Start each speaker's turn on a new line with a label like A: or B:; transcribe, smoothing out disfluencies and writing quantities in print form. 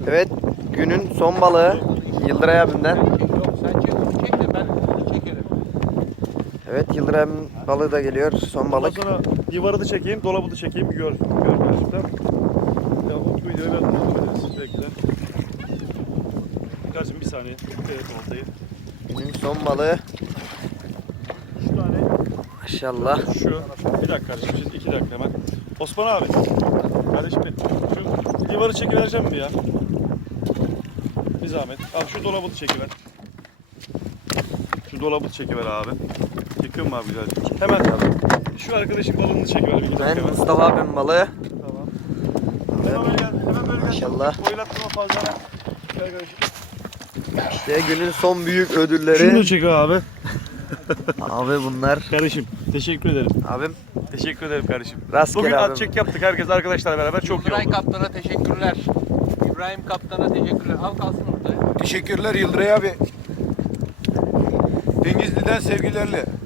A: Evet, günün son balığı Yıldıray abimden.
B: Yok sen çek onu çek de ben bunu çekerim.
A: Evet, Yıldıray abimin balığı da geliyor. Son balık.
C: Ondan sonra divarı da çekeyim, dolabı da çekeyim. Gör kardeşim, tamam. Ya bu videoyu ben devam ederiz. Bekle. Kardeşim bir saniye. Evet, oltayı.
A: Günün son balığı.
C: Şu tane.
A: Maşallah.
C: Şu. Bir dakika kardeşim, şimdi 2 dakika hemen. Osman abi. Kardeşim benim. Şu divarı çekivereceğim mi ya? Bir zahmet. Abi şu dolabı da çekiver. Şu dolabı da çekiver abi. Yıkın mı abi güzelce? Hemen şu arkadaşın balığını çekiver. Bir dakika
A: Ben
C: hemen.
A: Mustafa abimin balığı.
C: Tamam. Hemen böyle gel. Hemen böyle gel.
A: Maşallah.
C: Oynattırma fazla. Gel kardeşim.
A: İşte günün son büyük
C: Şunu da
A: ödülleri.
C: çek abi.
A: Abi bunlar.
C: Kardeşim teşekkür ederim.
A: Abim
C: Teşekkür ederim kardeşim.
A: rastgele
C: Bugün
A: abim.
C: at çek yaptık herkes arkadaşlar beraber çok iyi
B: İbrahim
C: oldu.
B: Kaptan'a teşekkürler. İbrahim Kaptan'a teşekkürler. Al kalsın orada.
D: Teşekkürler Yıldıray abi. Denizli'den sevgilerle.